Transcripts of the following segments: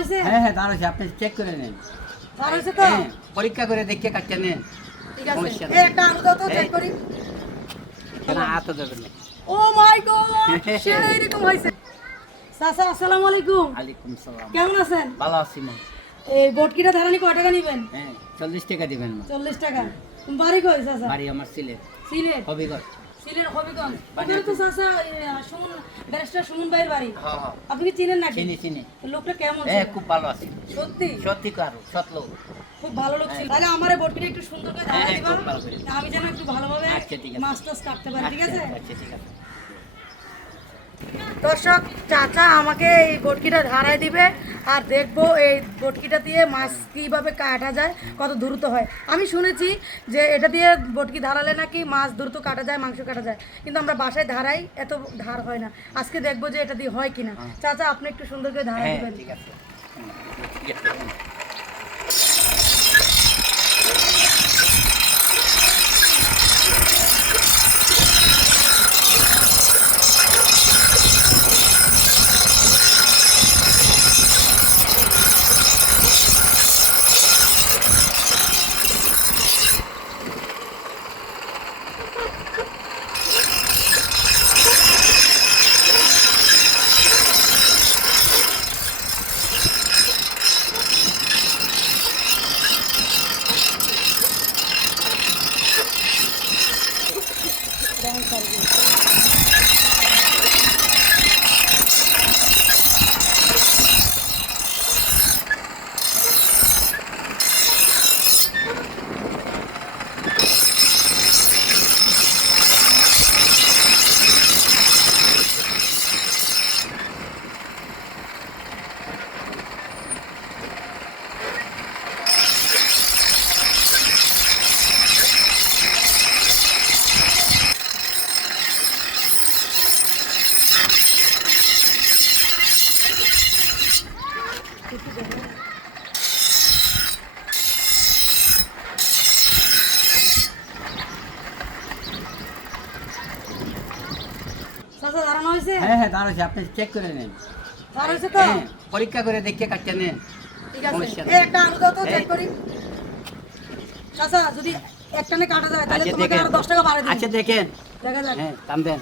হয়েছে? হ্যাঁ হ্যাঁ দাঁড়াচ্ছে আপনি চেক করে নেন। হয়েছে তো? হ্যাঁ, পরীক্ষা করে দেখে কাটতে নেন। ঠিক আছে। এই একটা আলু দাও তো চেক করি। কেন হাত দেবেন না। ও মাই গড সেই রকম হয়েছে। চাচা আসসালামু আলাইকুম। আলাইকুম সালাম। কেমন আছেন? ভালো আছি মা। এই বটকিটা ধারানি কয় টাকা নিবেন? হ্যাঁ চল্লিশ টাকা দিবেন মা। চল্লিশ টাকা। বাড়ি কই চাচা? বাড়ি আমার সিলেট। সিলেট? হবিগঞ্জ। সিলেট হবিগঞ্জ ওখানে তো চাচা সুমন ব্যারিস্টার সুমন ভাইয়ের বাড়ি। হ্যাঁ হ্যাঁ। আপনি কি চিনেন নাকি? চিনি চিনি। লোকটা কেমন হ্যাঁ খুব ভালো আছি। সত্যি? সত্যি কারও সৎ লোক। খুব ভালো লোক ছিল। তাহলে আমার বটপিনে একটু সুন্দর করে হ্যাঁ, দিবা। আমি যেন একটু ভালোভাবে আচ্ছা। মাছ টাছ কাটতে পারি ঠিক আছে? আচ্ছা আচ্ছা, ঠিক আছে। দর্শক চাচা আমাকে এই বটকিটা ধারায় দিবে আর দেখব এই বটকিটা দিয়ে মাছ কীভাবে কাটা যায় কত দ্রুত হয়। আমি শুনেছি যে এটা দিয়ে বটকি ধারালে নাকি মাছ দ্রুত কাটা যায় মাংস কাটা যায়। কিন্তু আমরা বাসায় ধারাই এত ধার হয় না। আজকে দেখব যে এটা দিয়ে হয় কিনা। চাচা আপনি একটু সুন্দর করে ধারা হ্যাঁ দিবেন। ঠিক আছে। হুম, ঠিক হয়েছে? হ্যাঁ হ্যাঁ দাঁড়াচ্ছে আপনি চেক করে নেন। ধারা হয়েছে তো? হ্যাঁ, পরীক্ষা করে দেখে কাটতে নেন। ঠিক আছে। এই একটা আলু দাও তো চেক করি। চাচা যদি একটানে কাটা যায় তাহলে আচ্ছা তোমাকে আরও টাকা দিন আচ্ছা দেখেন। দেখা যাক। হ্যাঁ দাম দেন।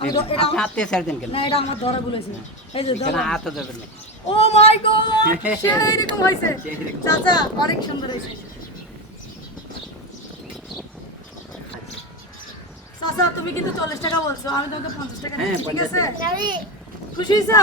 আমি তো- এটা আপনি হাতে ছেড়ে দেন কেন? না এটা আমার ধরা বলেছে। এই যে ধরা। হাত দেবেন ও মাই গড সেই রকম হয়েছে। চাচা অনেক সুন্দর হয়েছে। চাচা তুমি কিন্তু চল্লিশ টাকা বলছো আমি তোমাকে পঞ্চাশ টাকা হ্যাঁ, ঠিক আছে? খুশি হয়েছো?